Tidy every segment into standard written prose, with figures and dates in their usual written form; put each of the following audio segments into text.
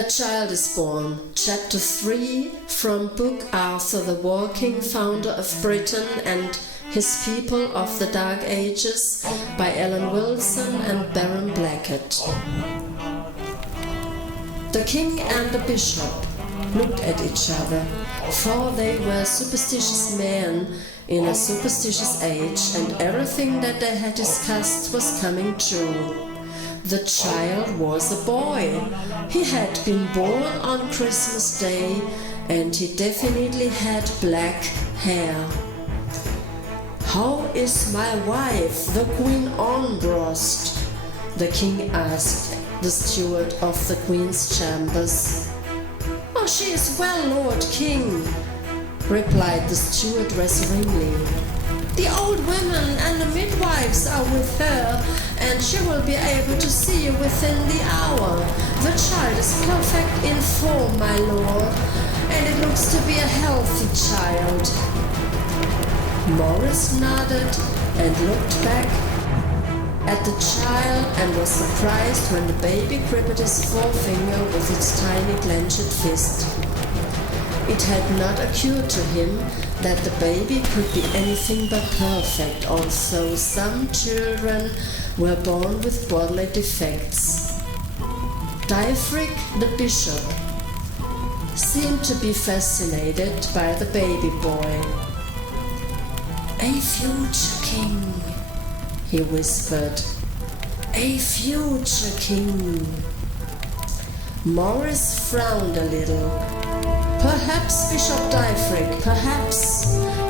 A Child is Born, Chapter 3, from book Arthur the Walking, Founder of Britain and His People of the Dark Ages, by Alan Wilson and Baram Blackett. The king and the bishop looked at each other, for they were superstitious men in a superstitious age, and everything that they had discussed was coming true. The child was a boy. He had been born on Christmas Day, and he definitely had black hair. "How is my wife, the Queen Armbrost?" the king asked the steward of the queen's chambers. "Oh, she is well, Lord King," replied the steward reassuringly. "The old women and the midwives are with her, and she will be able to see you within the hour. The child is perfect in form, my lord, and it looks to be a healthy child." Morris nodded and looked back at the child and was surprised when the baby gripped his forefinger with its tiny clenched fist. It had not occurred to him that the baby could be anything but perfect, although some children were born with bodily defects. Difric, the bishop, seemed to be fascinated by the baby boy. "A future king," he whispered. "A future king." Morris frowned a little. "Perhaps, Bishop Difric, perhaps.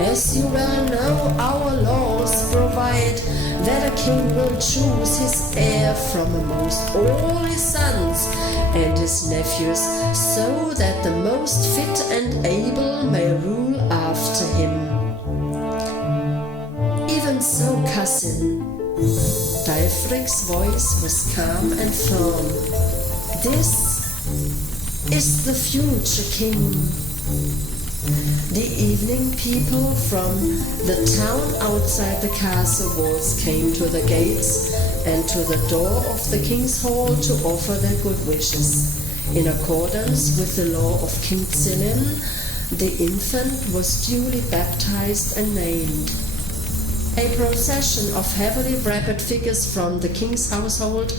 As you well know, our laws provide that a king will choose his heir from amongst all his sons and his nephews, so that the most fit and able may rule after him." "Even so, cousin." Difric's voice was calm and firm. "This is the future king." The evening people from the town outside the castle walls came to the gates and to the door of the king's hall to offer their good wishes. In accordance with the law of King Zilin, the infant was duly baptized and named. A procession of heavily wrapped figures from the king's household,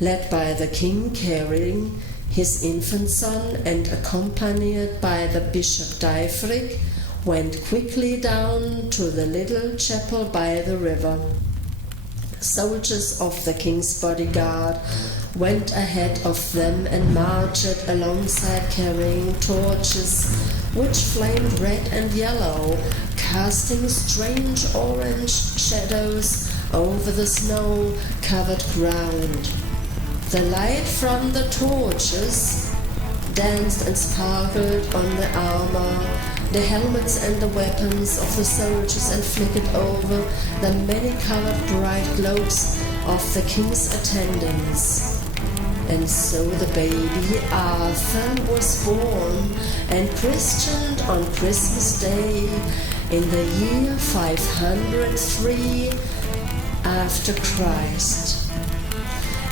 led by the king carrying his infant son and accompanied by the Bishop Difric, went quickly down to the little chapel by the river. Soldiers of the king's bodyguard went ahead of them and marched alongside carrying torches which flamed red and yellow, casting strange orange shadows over the snow-covered ground. The light from the torches danced and sparkled on the armor, the helmets and the weapons of the soldiers, and flickered over the many-colored bright globes of the king's attendants. And so the baby Arthur was born and christened on Christmas Day in the year 503 after Christ.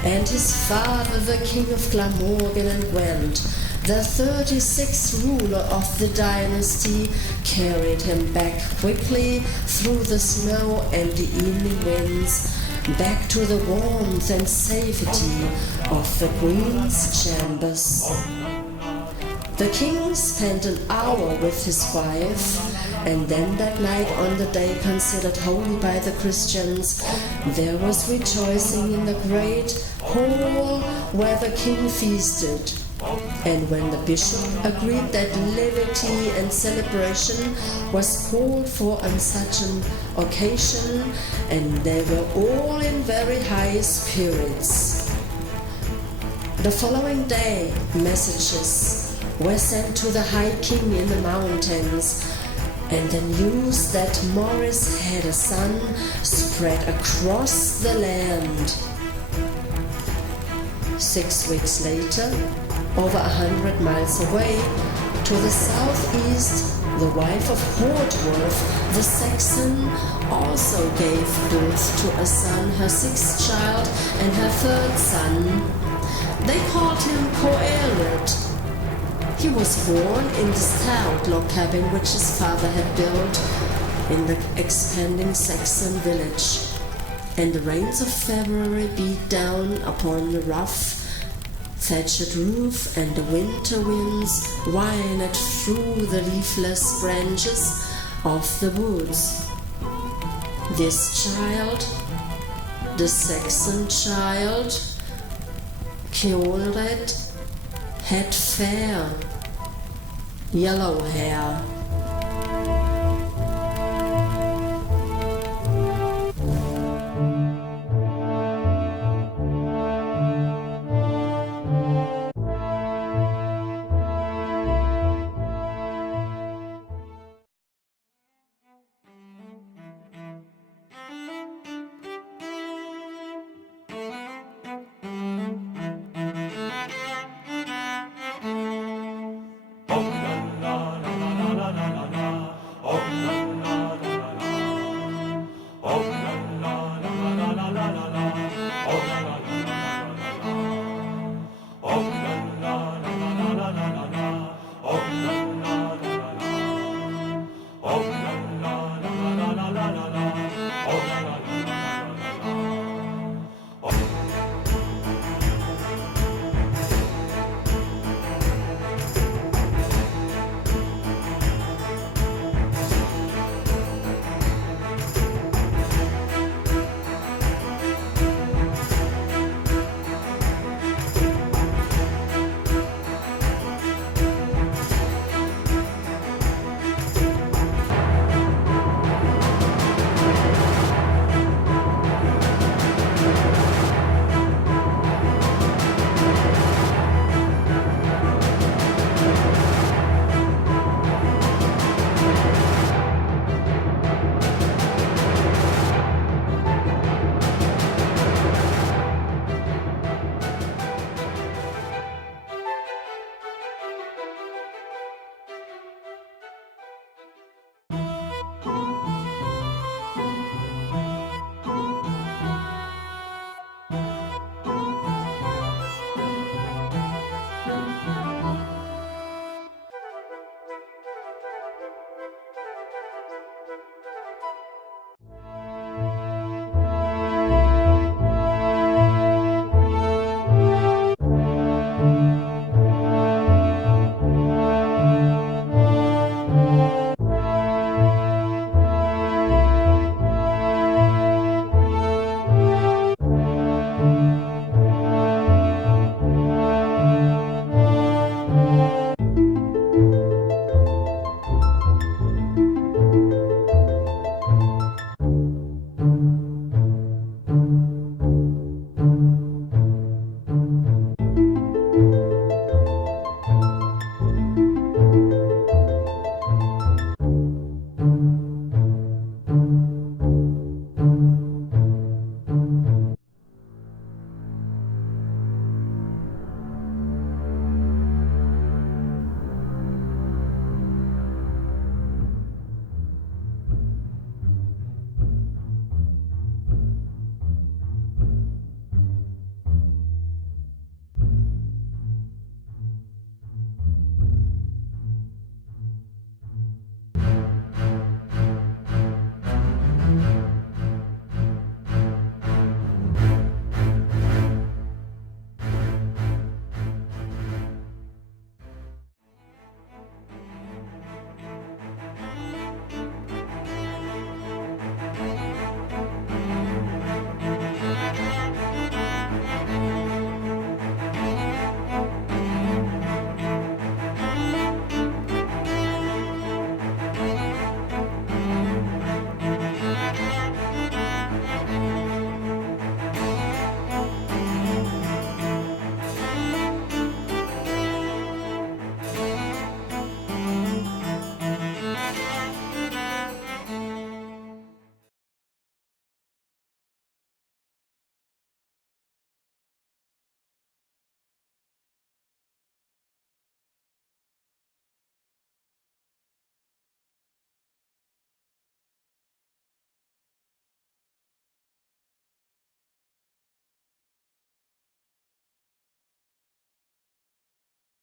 And his father, the king of Glamorgan and Gwent, the 36th ruler of the dynasty, carried him back quickly through the snow and the evening winds, back to the warmth and safety of the queen's chambers. The king spent an hour with his wife, and then that night, on the day considered holy by the Christians, there was rejoicing in the great hall where the king feasted. And when the bishop agreed that levity and celebration was called for on such an occasion, and they were all in very high spirits. The following day, messages were sent to the High King in the mountains, and the news that Morris had a son spread across the land. 6 weeks later, over 100 miles away, to the southeast, the wife of Hordwulf the Saxon also gave birth to a son, her 6th child and her 3rd son. They called him Coelred. He was born in the stout log cabin which his father had built in the expanding Saxon village, and the rains of February beat down upon the rough thatched roof, and the winter winds whined through the leafless branches of the woods. This child, the Saxon child, Coelred, had fair, yellow hair,